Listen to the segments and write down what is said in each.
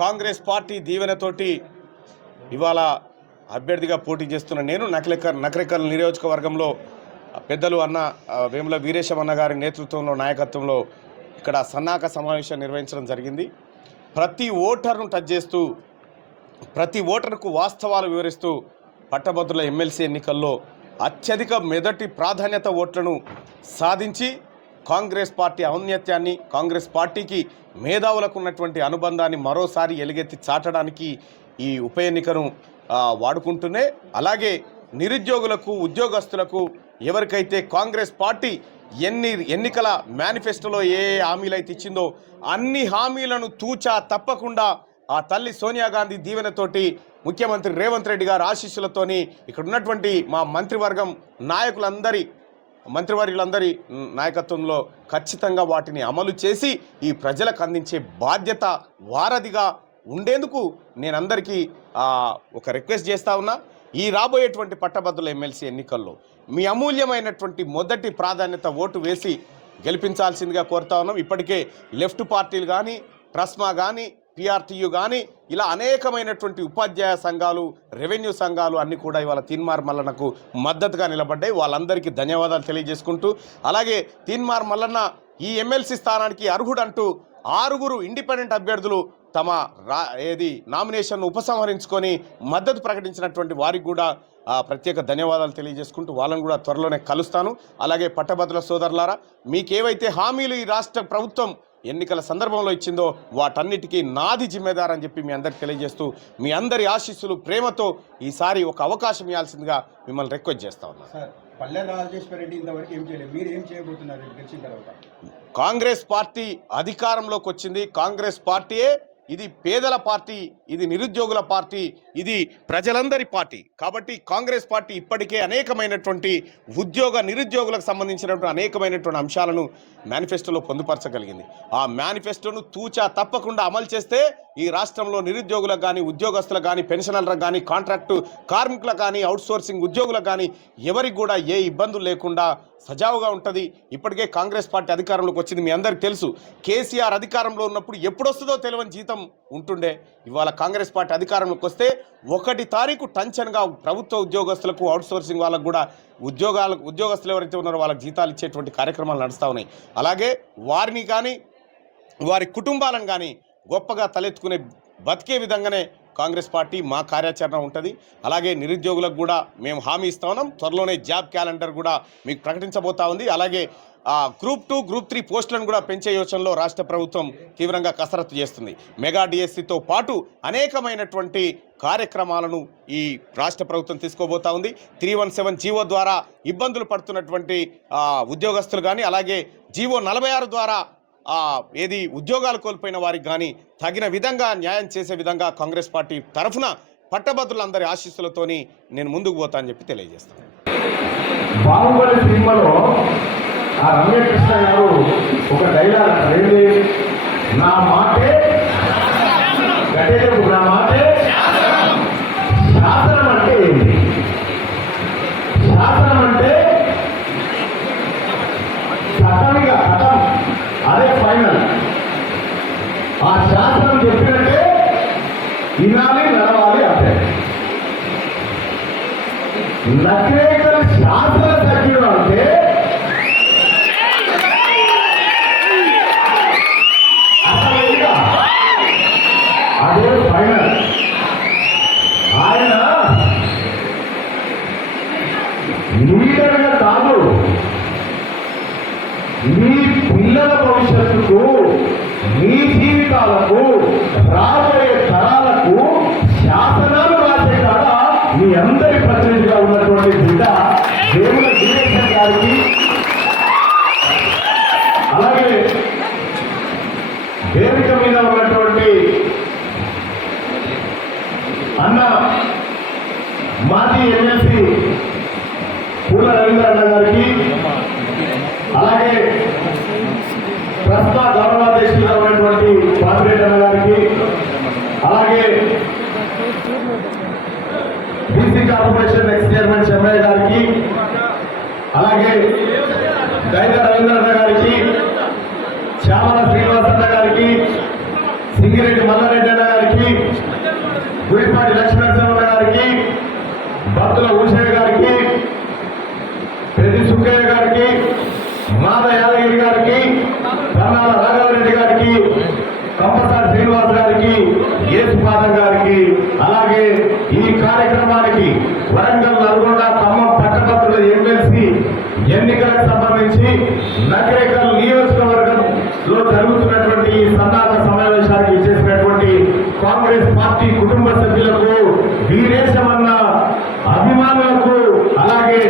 Congress party దీవెనతోటి ఇవాళ అభ్యర్థిగా పోటీ చేస్తున్న నేను నకరేకల్ నియోజకవర్గంలో పెద్దలు అన్న వేముల వీరేశం అన్న గారి నేతృత్వంలో నాయకత్వంలో ఇక్కడ సన్నాహక సమావేశం నిర్వహించడం జరిగింది. ప్రతి ఓటర్ను టచ్ చేస్తూ ప్రతి ఓటర్కు వాస్తవాలు వివరిస్తూ పట్టభద్రుల ఎమ్మెల్సీ ఎన్నికల్లో అత్యధిక మొదటి ప్రాధాన్యత ఓట్లను సాధించి కాంగ్రెస్ పార్టీ ఔన్నత్యాన్ని, కాంగ్రెస్ పార్టీకి మేధావులకు ఉన్నటువంటి అనుబంధాన్ని మరోసారి ఎలుగెత్తి చాటడానికి ఈ ఉప ఎన్నికను వాడుకుంటూనే, అలాగే నిరుద్యోగులకు, ఉద్యోగస్తులకు ఎవరికైతే కాంగ్రెస్ పార్టీ ఎన్నికల మేనిఫెస్టోలో ఏ హామీలు అయితే ఇచ్చిందో అన్ని హామీలను తూచా తప్పకుండా ఆ తల్లి సోనియా గాంధీ దీవెనతోటి, ముఖ్యమంత్రి రేవంత్ రెడ్డి గారి ఆశీస్సులతోని ఇక్కడ ఉన్నటువంటి మా మంత్రివర్యులందరి నాయకత్వంలో ఖచ్చితంగా వాటిని అమలు చేసి ఈ ప్రజలకు అందించే బాధ్యత వారధిగా ఉండేందుకు నేను అందరికీ ఒక రిక్వెస్ట్ చేస్తా ఉన్నా. ఈ రాబోయేటువంటి పట్టభద్రుల ఎమ్మెల్సీ ఎన్నికల్లో మీ అమూల్యమైనటువంటి మొదటి ప్రాధాన్యత ఓటు వేసి గెలిపించాల్సిందిగా కోరుతా ఉన్నాం. ఇప్పటికే లెఫ్ట్ పార్టీలు కానీ, ట్రస్మా కానీ, పిఆర్టీయు కానీ ఇలా అనేకమైనటువంటి ఉపాధ్యాయ సంఘాలు, రెవెన్యూ సంఘాలు అన్నీ కూడా ఇవాళ తీన్మార్ మల్లన్నకు మద్దతుగా నిలబడ్డాయి. వాళ్ళందరికీ ధన్యవాదాలు తెలియజేసుకుంటూ, అలాగే తీన్మార్ మల్లన్న ఈ ఎమ్మెల్సీ స్థానానికి అర్హుడంటూ 6 ఇండిపెండెంట్ అభ్యర్థులు తమ నామినేషన్ను ఉపసంహరించుకొని మద్దతు ప్రకటించినటువంటి వారికి కూడా ప్రత్యేక ధన్యవాదాలు తెలియజేసుకుంటూ వాళ్ళని కూడా త్వరలోనే కలుస్తాను. అలాగే పట్టభద్రుల సోదరులారా, మీకేవైతే హామీలు ఈ రాష్ట్ర ప్రభుత్వం ఎన్నికల సందర్భంలో ఇచ్చిందో వాటన్నిటికీ నాది జిమ్మేదార్ అని చెప్పి మీ అందరికి తెలియజేస్తూ, మీ అందరి ఆశీస్సులు, ప్రేమతో ఈసారి ఒక అవకాశం ఇవ్వాల్సిందిగా మిమ్మల్ని రిక్వెస్ట్ చేస్తా ఉన్నా. కాంగ్రెస్ పార్టీ అధికారంలోకి వచ్చింది. కాంగ్రెస్ పార్టీయే ఇది పేదల పార్టీ, ఇది నిరుద్యోగుల పార్టీ, ఇది ప్రజలందరి పార్టీ. కాబట్టి కాంగ్రెస్ పార్టీ ఇప్పటికే అనేకమైనటువంటి నిరుద్యోగులకు సంబంధించినటువంటి అనేకమైనటువంటి అంశాలను మేనిఫెస్టోలో పొందుపరచగలిగింది. ఆ మేనిఫెస్టోను తూచా తప్పకుండా అమలు చేస్తే ఈ రాష్ట్రంలో నిరుద్యోగులకు కానీ, ఉద్యోగస్తులకు కానీ, పెన్షనర్లకు కానీ, కాంట్రాక్టు కార్మికులకు కానీ, అవుట్సోర్సింగ్ ఉద్యోగులకు కానీ ఎవరికి కూడా ఏ ఇబ్బందులు లేకుండా సజావుగా ఉంటుంది. ఇప్పటికే కాంగ్రెస్ పార్టీ అధికారంలోకి వచ్చింది. మీ అందరికీ తెలుసు, కేసీఆర్ అధికారంలో ఉన్నప్పుడు ఎప్పుడొస్తుందో తెలియని జీతం ఉంటుండే. ఇవాళ కాంగ్రెస్ పార్టీ అధికారంలోకి వస్తే 1 తారీఖు టెన్షన్గా ప్రభుత్వ ఉద్యోగస్తులకు, అవుట్సోర్సింగ్ వాళ్ళకు కూడా ఉద్యోగస్తులు ఎవరైతే ఉన్నారో వాళ్ళకి జీతాలు ఇచ్చేటువంటి కార్యక్రమాలు నడుస్తూ ఉన్నాయి. అలాగే వారిని కానీ, వారి కుటుంబాలను కానీ గొప్పగా తలెత్తుకునే బతికే విధంగానే కాంగ్రెస్ పార్టీ మా కార్యాచరణ ఉంటుంది. అలాగే నిరుద్యోగులకు కూడా మేము హామీ ఇస్తా ఉన్నాం. త్వరలోనే జాబ్ క్యాలెండర్ కూడా మీకు ప్రకటించబోతా ఉంది. అలాగే గ్రూప్ 2, గ్రూప్ 3 పోస్టులను కూడా పెంచే యోచనలో రాష్ట్ర ప్రభుత్వం తీవ్రంగా కసరత్తు చేస్తుంది. మెగా డిఎస్సితో పాటు అనేకమైనటువంటి కార్యక్రమాలను ఈ రాష్ట్ర ప్రభుత్వం తీసుకోబోతా ఉంది. 317 జీవో ద్వారా ఇబ్బందులు పడుతున్నటువంటి ఉద్యోగస్తులు కానీ, అలాగే జీవో 46 ద్వారా ఉద్యోగాలు కోల్పోయిన వారికి కానీ తగిన విధంగా న్యాయం చేసే విధంగా కాంగ్రెస్ పార్టీ తరఫున పట్టభద్రులందరి ఆశీస్సులతోని నేను ముందుకు పోతా అని చెప్పి తెలియజేస్తాను. బాహుబలి సినిమాలో రమ్యకృష్ణ గారు ఒక డైలాగ్ అంటారు, నా మాటే గట్టేటప్పుడు నా మాటే శాసనం అంటే ఏంటి? శాసనం అంటే చట్టమిగా కథం, అదే ఫైనల్. ఆ శాస్త్రం చెప్పినట్టే వినాలి, నడవాలి. అంటే నకరేకల్ శాస్త్ర సభ్యుడు అంటే అదే ఫైనల్. ఆయన లీడర్గా కాదు, మీ పిల్లల భవిష్యత్తుకు, మీ జీవితాలకు, రాబోయే తరాలకు శాసనాలు రాసే కాడ మీ అందరి ప్రతినిధిగా ఉన్నటువంటి బిడ్డ వేముల వీరేశం గారికి, అలాగే వేదిక మీద ఉన్నటువంటి అన్న మాజీ ఎమ్మెల్సీ పూల రవీంద్ర అన్న గారికి, అలాగే ప్రస్తుత గౌరవాధ్యక్షులుగా ఉన్నటువంటి బాపిరెడ్డి అన్న గారికి, అలాగే బీసీ కార్పొరేషన్ ఎక్స్ చైర్మన్ చెమ్మయ్య గారికి, అలాగే గైద రవీంద్ర అన్న గారికి, చామల శ్రీనివాస అన్న గారికి, సింగిరెడ్డి మల్లారెడ్డి అన్న గారికి, ప్రసాదం గారికి, అలాగే ఈ కార్యక్రమానికి వరంగల్, నల్గొండ, ఖమ్మం పట్టభద్రుల ఎమ్మెల్సీ ఎన్నికలకు సంబంధించి నకరేకల్ నియోజకవర్గంలో జరుగుతున్నటువంటి ఈ సన్నాహక సమావేశానికి ఇచ్చేసినటువంటి కాంగ్రెస్ పార్టీ కుటుంబ సభ్యులకు, వీరేశమన్న అభిమానులకు, అలాగే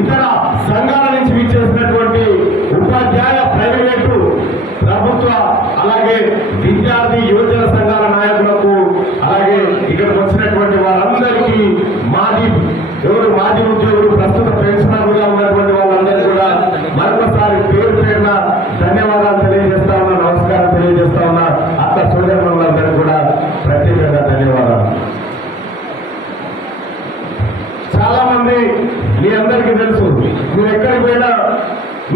ఇతర సంఘాల నుంచి విచ్చేసినటువంటి ఉపాధ్యాయ, ప్రైవేటు, ప్రభుత్వ, అలాగే విద్యార్థి యువజన సంఘాల నాయకులకు, అలాగే ఇక్కడికి వచ్చినటువంటి వారందరికీ మాజీ ఉద్యోగులు, ప్రస్తుత పెన్షనర్లుగా ఉన్నటువంటి వాళ్ళందరికీ కూడా మరొకసారి పేరు పేరున ధన్యవాదాలు తెలియజేస్తా ఉన్నా, నమస్కారం తెలియజేస్తా ఉన్నా. అత్త సోదరులందరికీ కూడా ప్రత్యేకంగా ధన్యవాదాలు. చాలా మంది మీ అందరికీ తెలుసు, మీరు ఎక్కడికి పోయినా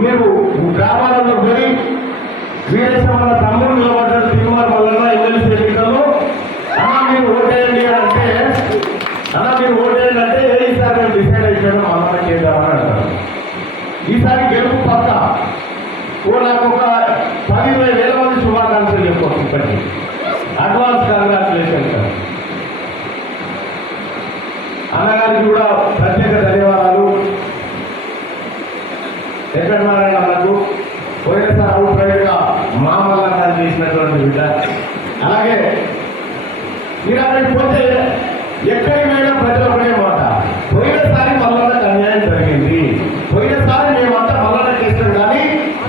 మీరు గ్రామాలలో పోయి వీరేశమన్న తమ్ముడు నిలబడ్డారు తిరుమల వల్ల ఎమ్మెల్సీ ఎన్నికల్లో, మీరు ఓటేయండి అంటే ఈసారి మేము డిసైడ్ అయిపోయాము అమ్మ చేద్దామని అంటారు. ఈసారి గెలుపు పక్క నాకు ఒక 10,000 మంది శుభాకాంక్షలు చెప్పుకోవచ్చు. ఇప్పటికీ అడ్వాన్స్ కంగ్రాచులేషన్ సార్. అన్నగారికి కూడా ప్రత్యేక ధన్యవాదాలు. వెంకటనారాయణ వాళ్ళకు పోయినసారి అవుట్రైడ్ గా మామూలుగా చేసినటువంటి బిడ్డ. అలాగే మీరు అక్కడికి పోతే ఎక్కడికి పోయినా ప్రజలు ఒకటే మాట, పోయినసారి మల్లన్నకు అన్యాయం జరిగింది, పోయినసారి మేమంతా మల్లన్న చేస్తాం కానీ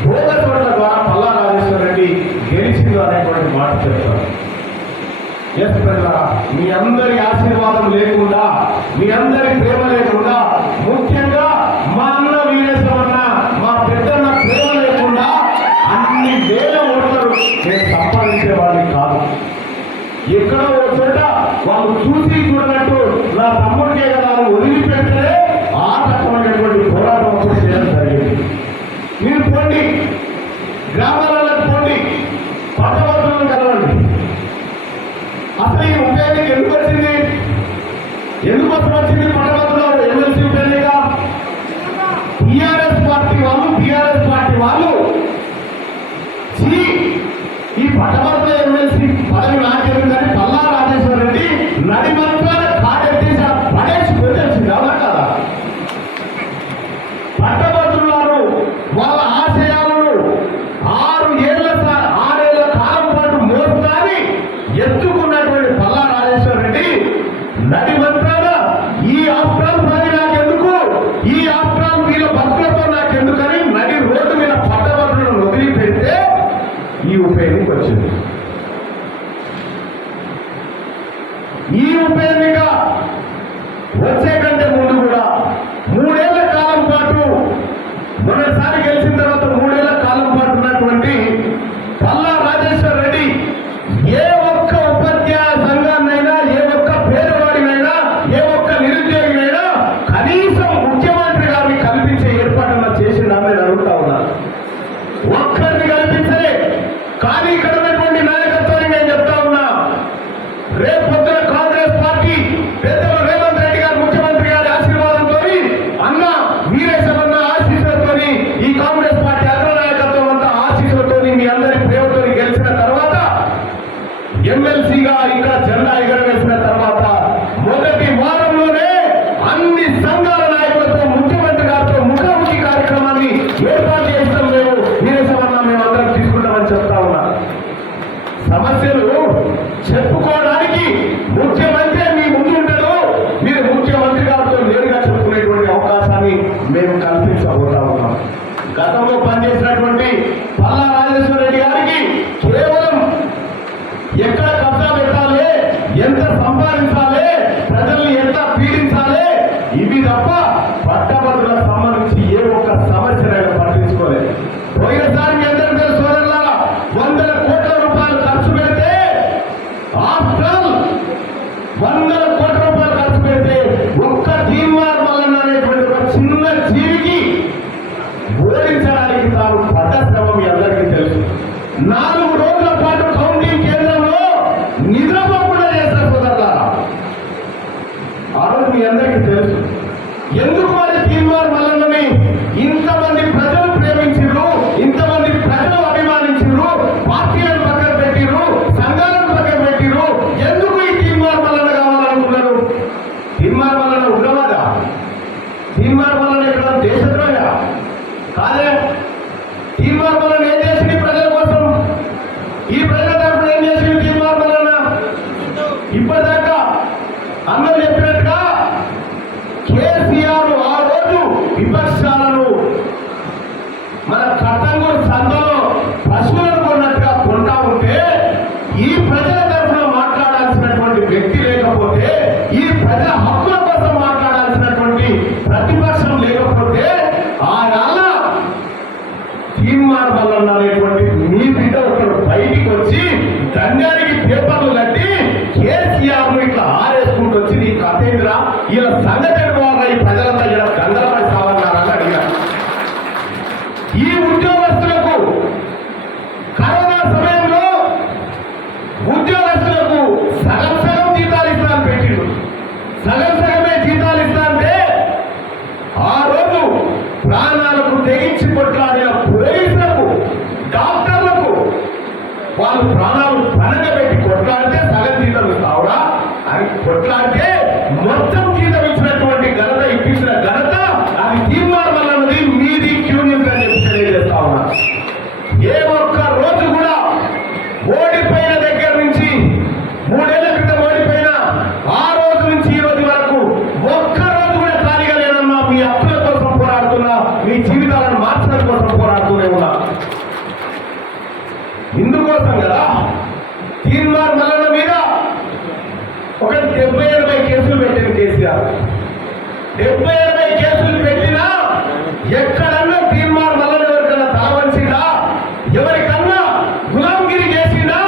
భోగ చోట్ల ద్వారా పల్లా రాజేశ్వర రెడ్డి గెలిచింది అనేటువంటి మాట చెప్తారు. ఎస్ ప్రజలారా, మీ అందరి ఆశీర్వాదం లేకుండా, మీ అందరి ప్రేమ లేకుండా, ముఖ్యంగా మా అన్న వీరేశమన్న, మా పెద్దన్న ప్రేమ లేకుండా అన్ని వేల ఓటర్లు నేను సంపాదించేవాడిని కాదు. ఎక్కడో ఒక చోట వాళ్ళు చూసి చూడనట్టు నా తమ్ముడికే కదా వదిలిపెడితే ఆ రకమైనటువంటి పోరాటం చేయడం జరిగింది. మీరు పోండి, గ్రామాలలో పోండి, పట్టభద్రులను కలవండి. అసలు ఈ ఉప ఎన్నిక ఎందుకు వచ్చింది? ఎందుకోసం వచ్చింది? పట్టభద్రులు ఎమ్మెల్సీ ఉప ఎన్నిక టీఆర్ఎస్ పార్టీ వాళ్ళు ఈ పట్టభద్రుల ఎమ్మెల్సీ పదవి నాకెందుకు కానీ పల్లా రాజేశ్వర రెడ్డి నడిమంతా కాటెత్తేసి పడేసి పెట్టేసింది. అవునా కదా? పట్టభద్రులను వాళ్ళ ఆశయాలను 6 ఏళ్ల కాలం పాటు మోస్తాని ఎత్తుకున్నటువంటి పల్లా రాజేశ్వర రెడ్డి నడిమంత్రాన ఈ ఆఫ్రాన్ పని నాకెందుకు, ఈ ఆఫ్రాన్ వీళ్ళ భక్తులతో నాకెందుకని నడి రోడ్డు మీద పట్టభద్రులను వదిలిపెడితే ఈ ఉప ఎన్నిక వచ్చింది. ఈ ఉప ఎన్నిక వచ్చే కంటే ముందు కూడా 3 ఏళ్ల కాలం పాటు, మొదటిసారి గెలిచిన తర్వాత 3 ఏళ్ల కాలం పాటు ఉన్నటువంటి పల్లా రాజేశ్వర రెడ్డి ఏ ఒక్క ఉపాధ్యాయ సంఘాన్నైనా, ఏ ఒక్క పేదవాడినైనా, ఏ ఒక్క నిరుద్యోగినైనా కనీసం ముఖ్యమంత్రి గారిని కల్పించే ఏర్పాటున్నా చేసిందని నేను అడుగుతా ఉన్నాను. ఒక్కరిని కల్పించలే. కానీ ఇక్కడ ఉన్నటువంటి నాయకత్వాన్ని నేను చెప్తా ఉన్నా, రేపు పొద్దున కాంగ్రెస్ పార్టీ పెద్దలు రేవంత్ రెడ్డి గారు ముఖ్యమంత్రి గారి ఆశీర్వాదంతో, అన్న వీరేశమన్న ఆశీస్సులతో, ఈ కాంగ్రెస్ పార్టీ అగ్ర నాయకత్వం అంతా ఆశీస్సులతో, మీ అందరి ప్రేమతో గెలిచిన తర్వాత, ఎమ్మెల్సీగా ఇక్కడ జెండా ఎగరవేసిన తర్వాత మొదటి వారంలోనే అన్ని సంఘాల నాయకులతో, ముఖ్యమంత్రి గారితో ముఖాముఖి కార్యక్రమాన్ని ఏర్పాటు చేస్తాం. మేమందరం తీసుకుంటామని చెప్తా ఉన్నా. సమస్యలు చెప్పుకోవడానికి ముఖ్యమంత్రి మీ ముందు ఉంటాడు. మీరు ముఖ్యమంత్రి గారితో నేరుగా చెప్పుకునేటువంటి అవకాశాన్ని మేము కల్పించబోతా ఉన్నాం. గతంలో పనిచేసినటువంటి పల్లా రాజేశ్వర రెడ్డి గారికి కేవలం ఎక్కడ కబ్జా పెట్టాలి, ఎంత సంపాదించాలి, ప్రజల్ని ఎంత పీడించాలి, ఇవి తప్ప పట్టభద్రులకు సంబంధించి ఏ ఒక్క సమస్యనైనా పట్టించుకోలేదు. పోయినసారి మీ అందరికీ తెలుసు సోదరులారా, 100 కోట్ల రూపాయలు ఖర్చు పెడితే, ఆఫ్టర్ 100 కోట్ల రూపాయలు ఖర్చు పెడితే ఒక్క తీర్మార్ మల్లన్న అనేటువంటి ఒక చిన్న జీవికి ఓడించడానికి తాను పడ్డ శ్రమ మీ అందరికీ తెలుసు. 4 రోజుల పాటు కౌంటింగ్ కేంద్రంలో నిద్రపోకుండా చేస్తారు సోదరులారా. ఆ రోజు మీ అందరికీ తెలుసు. ఎందుకు మరి తీర్మార్ మల్లన్నని ఇంతమంది ప్రజలు ప్రేమించారు, ఇంతమంది ప్రజలు అభిమానించారు, పార్టీలను పక్కన పెట్టిరు, సంఘాలను పక్కన పెట్టిరు, ఈ ప్రజల హక్కుల కోసం మాట్లాడాల్సినటువంటి ప్రతిపక్షం లేకపోతే ఆనాళ్ళ తీర్మానం వల్ల అనేటువంటి మీ బిడ్డ ఒకడు బయటికి వచ్చి దండానికి పేపర్లు కట్టి కేసీఆర్ ను ఇట్లా ఆరేసుకుంటూ వచ్చి నీ కథేంద్ర ఇలా సంగతి అనుకోవాలా ఈ ప్రజలంతా ఇలా గందరపడి సావన్నారని అడిగారు. ఈ ఉద్యోగస్తులకు కరోనా సమయంలో ఉద్యోగస్తులకు సగం సగం జీతాలు ఇస్తాను పెట్టిండు. సగం సగమే జీతాలు ఇస్తా అంటే ఆ రోజు ప్రాణాలకు తెగించి కొట్లాడిన పోలీసులకు డాక్టర్లకు వాళ్ళు ప్రాణాలు పనంగా పెట్టి కొట్లాడితే సగం జీతం ఇస్తావురా అని కొట్లాడితే మొత్తం జీతం ఇచ్చినటువంటి ఘనత ఇప్పించిన ఘనత అది తీర్మానం అన్నది మీది క్యూనియన్ అని చెప్పి తెలియజేస్తా ఉన్నా. ఏ ఒక్క రోజు కూడా ఓడిపోయిన దగ్గర నుంచి 3 ఏళ్ల క్రితం ఓడిపోయిన ఆ రోజు నుంచి ఈ రోజు వరకు ఒక్క రోజు కూడా ఖాళీగా లేనన్నా మీ హక్కుల కోసం పోరాడుతున్నా, మీ జీవితాలను మార్చడం కోసం పోరాడుతూనే ఉన్నా. ఇందుకోసం కదా తీర్మార్ మల్లన్న మీద ఒక 70-80 కేసులు పెట్టిన కేసీఆర్. 70-80 కేసులు పెట్టినా ఎక్కడన్నా తీర్మార్ మల్లన్న ఎవరికన్నా తలవంచిందా, ఎవరికన్నా గులాంగిరి చేసిందా,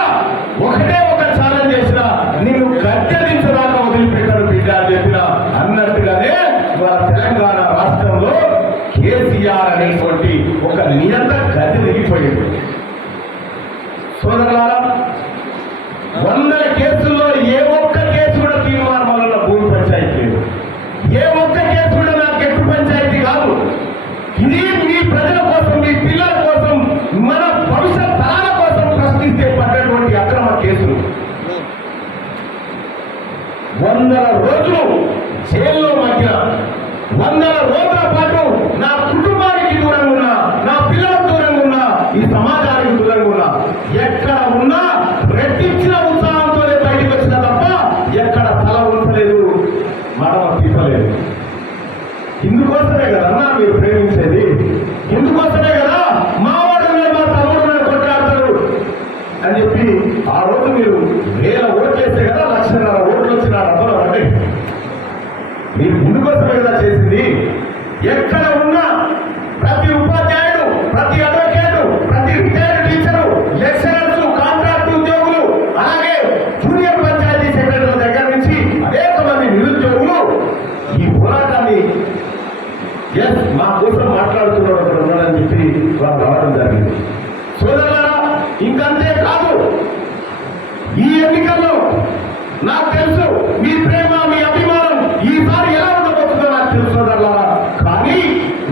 ఒకటే ఒక ఛాలెంజ్ చేసినా నిన్ను గద్దెదించదాకా వదిలిపెట్టారు బిడ్డ అని చెప్పిన అన్నట్టుగానే మన తెలంగాణ రాష్ట్రంలో కేసీఆర్ అనేటువంటి ఒక నియంత గద్దె దిగిపోయింది. సోదరులారా, 100 కేసుల్లో ఏ ఒక్క కేసు కూడా తీర్మానం వల్ల భూమి పంచాయతీ లేదు. ఏ ఒక్క కేసు కూడా నా గెట్టు పంచాయతీ కాదు. ఇది మీ ప్రజల కోసం, మీ పిల్లల కోసం, మన భవిష్యత్ తరాల కోసం ప్రశ్నిస్తే పడ్డటువంటి అక్రమ కేసులు. 100 రోజులు జైల్లో మధ్య 100 రోజుల పాటు నా కుటుంబానికి దూరంగా ఉన్నా, నా పిల్లలకు దూరంగా ఉన్నా, ఈ సమాజానికి దూరంగా ఉన్నా, ఎక్కడ ఉన్నా రెట్టించిన ఉత్సాహంతోనే బయటకు వచ్చిన తప్ప ఎక్కడ తల ఉంచలేదు, మడమ తీపలేదు. ఇందుకోసమే కదన్నా మీరు ప్రేమించేది, ఇందుకోసమే కదా మావాడు మా తమ్ముడు కొట్లాడతాడు అని చెప్పి ఆ రోజు మీరు 1000 ఓట్లు వేస్తే కదా 1,50,000 ఓట్లు వచ్చిన డబ్బులు అంటే మీరు ఇందుకోసమే కదా చేసింది. ఎక్కడ ఉన్నా ప్రతి ఉపాధ్యాయుడు, ప్రతి అడ్వకేటు, ప్రతి రిటైర్డ్ టీచరు, లెక్చరర్స్, కాంట్రాక్ట్ ఉద్యోగులు, అలాగే జూనియర్ పంచాయతీ సెక్రటరీల దగ్గర నుంచి అనేక మంది నిరుద్యోగులు ఈ పోరాటాన్ని మా కోసం మాట్లాడుతున్నాడు అక్కడ ఉన్నాడని చెప్పి వాళ్ళు రావడం జరిగింది. సోదరులారా, ఇంకంతే కాదు, ఈ ఎన్నికల్లో నాకు తెలుసు మీ ప్రేమ, మీ అభిమానం ఈసారి ఎలా ఉండబోతుందో నాకు తెలుసు సోదరులారా. కానీ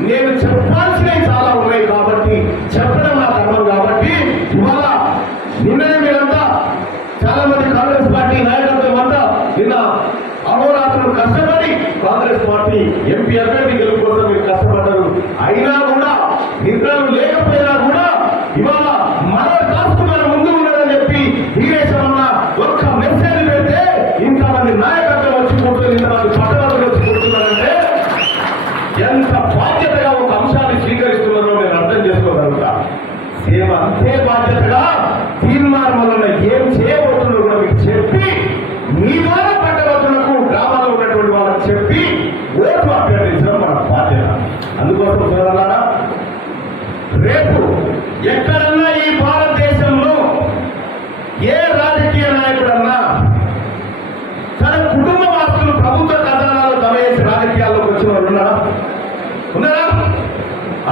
నేను చెప్పాల్సినవి చాలా ఉన్నాయి కాబట్టి, చెప్పడం నా ధర్మం కాబట్టి ఇవాళ నిన్ననే మీరంతా చాలా మంది కాంగ్రెస్ పార్టీ నాయకత్వం అంతా నిన్న అహోరాత్రులు కష్టపడి కాంగ్రెస్ పార్టీ ఎంపీ అభ్యర్థి గెలుపు కోసం మీరు కష్టపడ్డారు. అయినా కూడా నిద్రలు లేకపోయినా కూడా ఇవాళ మన కాస్త మన ముందు ఉన్నదని చెప్పి వీరేశమన్న ఒక్క మెసేజ్ పెడితే ఇంతమంది నాయకత్వం వచ్చి కూర్చొని, ఇంతమంది పట్టణాలు వచ్చి కూర్చున్నారంటే ఎంత బాధ్యతగా ఒక అంశాన్ని స్వీకరిస్తున్నారో నేను అర్థం చేసుకోగలుగుతా. సేమ్ అంతే బాధ్యతగా తీర్మానం వల్ల ఏం చేయబోతుందో కూడా మీకు చెప్పి, మీ ద్వారా పట్టణాలకు గ్రామాల్లో ఉన్నటువంటి వాళ్ళకి చెప్పి ఓటు అభ్యర్థించడం మన బాధ్యత. అందుకోసం సోదరులారా, రేపు ఎక్కడన్నా ఈ భారతదేశంలో ఏ రాజకీయ నాయకుడన్నా తన కుటుంబ ఆస్తులు ప్రభుత్వ ఖజానాలో దమయేసి రాజకీయాల్లోకి వచ్చిన వాళ్ళు ఉన్నారా?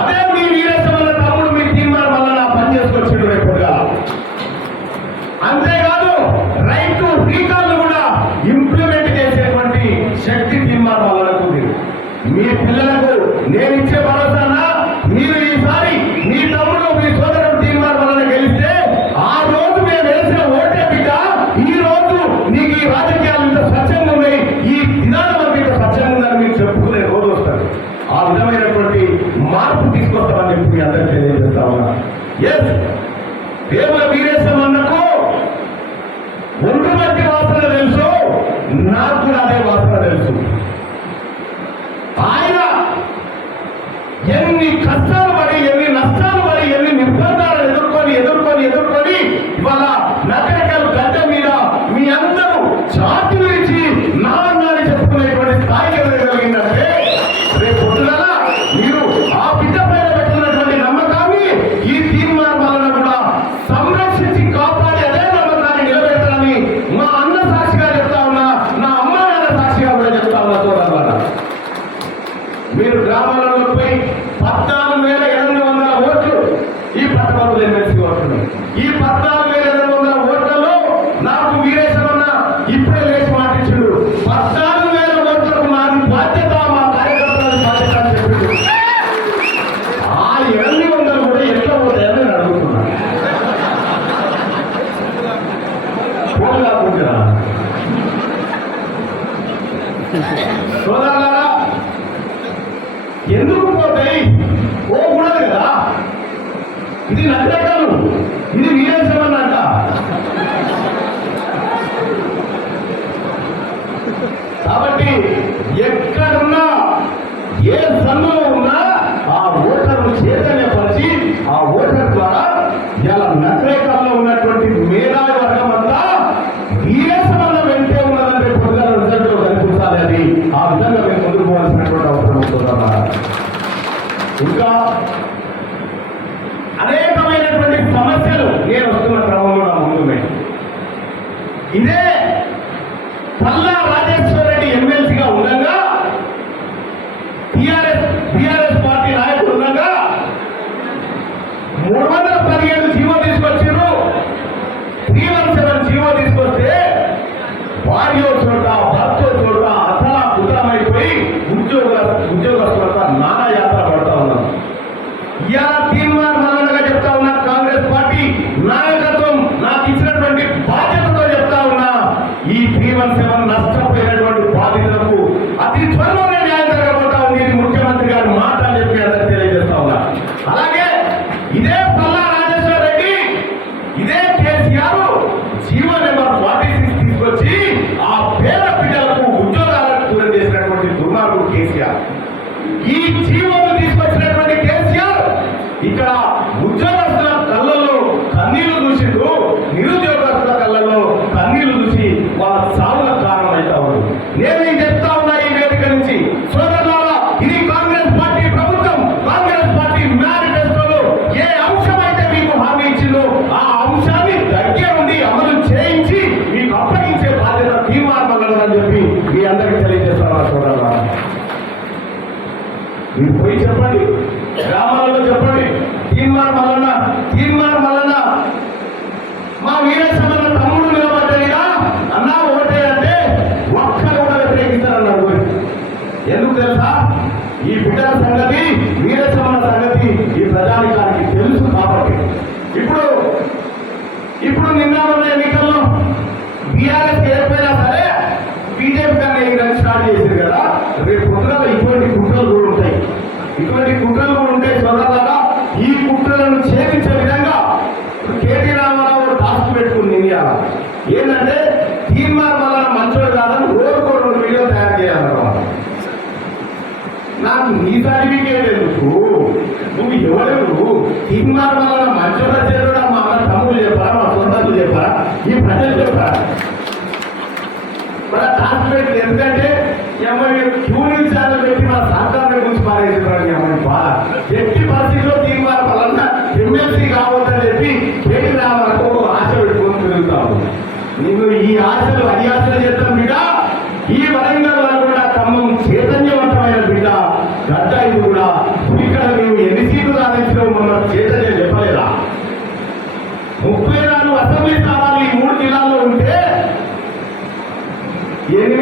అదే మీ వీరేశమన్న తమ్ముడు మీ తీర్మానం వల్ల నా పని చేసుకొచ్చిండు రేపుగా. అంతేకాదు రైట్ టు రీకాల్ కూడా ఇంప్లిమెంట్ చేసేటువంటి శక్తి తీర్మానం వల్ల ఉంది. మీ పిల్లలకు నేను ఇచ్చే భరోసానా, మీరు ఈసారి మీ తమ్ముడు, మీ సోదరుడు తీర్మానం వల్ల గెలిస్తే ఆ రోజు మేము వేసిన ఓటే బిడ్డ ఈ రోజు నీకు ఈ రాజకీయాలు ఇంత స్వచ్ఛంగా ఉన్నాయి, ఈ విధానం అంతా ఇంత స్వచ్ఛంగా ఉందని మీరు చెప్పుకునే రోజు వస్తారు. ఆ విధమైనటువంటి మార్పు తీసుకొస్తామని చెప్పి మీ అందరికీ తెలియజేస్తా ఉన్నా. ఎస్, దేవుల వీరేశమన్నకు ఒంటి మట్టి వాసన తెలుసు, నాకు కూడా అదే వాసన తెలుసు. ఆయన ఎన్ని కష్టాలు పడి, ఎన్ని నష్టాలు పడి, ఎన్ని నిర్బంధాలను ఎదుర్కొని ఇవాళ నగరికల్ గడ్డ మీద మీ అందరూ చాటి విడిచి నా ఫోన్ కాకుండా సోదరులారా ఎందుకు పోతాయి పోకూడదు కదా. ఇది నచ్చకాలు, ఇది వీరేశమన్నంట. కాబట్టి ఎక్కడున్నా ఏ సంఘంలో ఉన్నా ఆ ఓటర్ను చైతన్యపరిచి ఆ ఓటర్ ద్వారా ఇలా నగరేకాల్లో ఉన్నటువంటి మేధావి వర్గం అంతా వీరే సంబంధం వెంటే ఉన్నదంటే పొద్దున రిజల్ట్ లో కనిపించాలి. అది ఆ విధంగా మేము ముందుకు పోవాల్సినటువంటి అవసరం ఉంటుందన్నమాట. ఇంకా అనేకమైనటువంటి సమస్యలు నేను వస్తున్న క్రమంలో నా ముందుమే. ఇదే పల్లా రాజేశ్వర రెడ్డి ఎమ్మెల్సీగా ఉండగా టిఆర్ఎస్ పార్టీ నాయకులు ఉండగా 317 జీవో తీసుకొచ్చారు. 317 జీవో తీసుకొస్తే భార్య చోట భర్త చోట అసలా కుతమైపోయి ఉద్యోగస్తులంతా నానా యాత్ర పడతా ఉన్నారు. ఇలా తీర్మానం మల్లన్నగా చెప్తా ఉన్నా, కాంగ్రెస్ పార్టీ నాయకత్వం నాకు ఇచ్చినటువంటి బాధ్యతతో చెప్తా ఉన్నా, ఈ 317 నష్టపోయినటువంటి బాధితులకు అతి త్వరలోనే న్యాయం జరగబోతా ఉంది. ఇది ముఖ్యమంత్రి గారు మాట చెప్పి అందరికి తెలియజేస్తా ఉన్నా. అలాగే ఇదే పల్లా రాజేశ్వర రెడ్డి, ఇదే కేసీఆర్ జీవో నెంబర్ 46 తీసుకొచ్చి ఆ పేద పిల్లలకు ఉద్యోగాలకు దూరం చేసినటువంటి దుర్మార్గుడు కేసీఆర్. ఈ జీవోను తీసుకొచ్చినటువంటి కేసీఆర్ ఇక్కడ ఉద్యోగస్తుల కళ్ళలో కన్నీళ్లు చూసిండు, నిరుద్యోగస్తుల కళ్ళలో కన్నీళ్లు చూసి వాళ్ళ సాగుల కారణం అవుతా ఉంది. నేను ఇది చెప్తా ఉన్నా ఈ వేదిక నుంచి, సోదరులారా, ఇది కాంగ్రెస్ పార్టీ ప్రభుత్వం, కాంగ్రెస్ పార్టీ మేనిఫెస్టోలో ఏ అంశం అయితే మీకు హామీ ఇచ్చిందో ఆ అంశాన్ని దగ్గర ఉండి అమలు చేయించి మీకు అప్పగించే బాధ్యత తీర్మానమని చెప్పి మీ అందరికీ తెలియజేస్తాను. సోదరులారా, మీరు పోయి చెప్పండి, గ్రామాలలో చెప్పండి, తీర్మానం వలన మా వీరేశమన్న తమ్ముడు నిలబడ్డా అన్నా ఓటే అంటే ఒక్కరు కూడా వ్యతిరేకిస్తారన్నారు. ఎందుకు తెలుసా? ఈ బిడ్డల సంగతి, వీరేశమన్న సంగతి ఈ ప్రజానికానికి తెలుసు కాబట్టి. ఇప్పుడు నిన్న ఉన్న ఎన్నికల్లో బీఆర్ఎస్ ఏర్పైనా సరే బీజేపీ కన్నా ఎన్నికలు స్టార్ట్ చేశారు కదా, రేపు పొద్దున ఇటువంటి కుట్రలు కూడా ఉంటాయి. సోదరులారా, ఈ కుట్రలను ఛేదించే విధంగా కేటీ రామారావు టాస్క్ పెట్టుకుని నిందియాల ఏంటంటే తీర్మానం వల్ల మంచోడు కాదని రోజుకో 2 వీడియోలు తయారు చేయాలన్నమాట. నాకు నీ సర్టిఫికేట్ ఎందుకు? నువ్వు ఎవరు? తీర్మానం వల్ల మంచోడా చేయడా మా తమ్ముళ్ళు చెప్పారా, మా సొంతలు చెప్పారా, ఈ ప్రజలు చెప్పారా? మన టాస్క్ పెట్టి ఎందుకంటే క్యూనింగ్ ఛానల్ పెట్టి మన సర్కారుని గురించి పారేసేవాడిని అమ్మని బాధ. ఎట్టి పరిస్థితిలో తీర్మానం వలన ఎమ్మెల్సీ కావద్దని చెప్పి కేటీ రామారావు ఆశ పెట్టుకొని తిరుగుతాము. నేను ఈ ఆశలు అన్యాశలు చేస్తాం బిడ్డ. ఈ వరంగల్ వాళ్ళు కూడా ఖమ్మం చైతన్యవంతమైన బిడ్డ గడ్డ. ఇది కూడా ఇక్కడ మేము ఎన్ని సీట్లు సాధించడం మొన్న చైతన్యం చెప్పలేదా? 34 అసెంబ్లీ స్థానాలు ఈ 3 జిల్లాల్లో ఉంటే 8